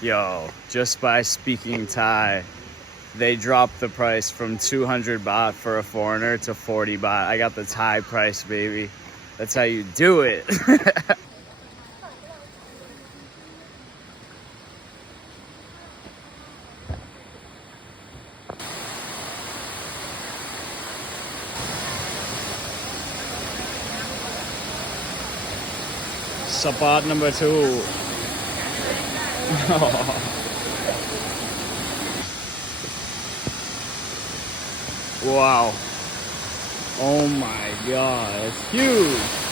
Yo, just by speaking Thai, they dropped the price from 200 baht for a foreigner to 40 baht. I got the Thai price, baby. That's how you do it. Spot number 2. Wow. Oh my god, it's huge.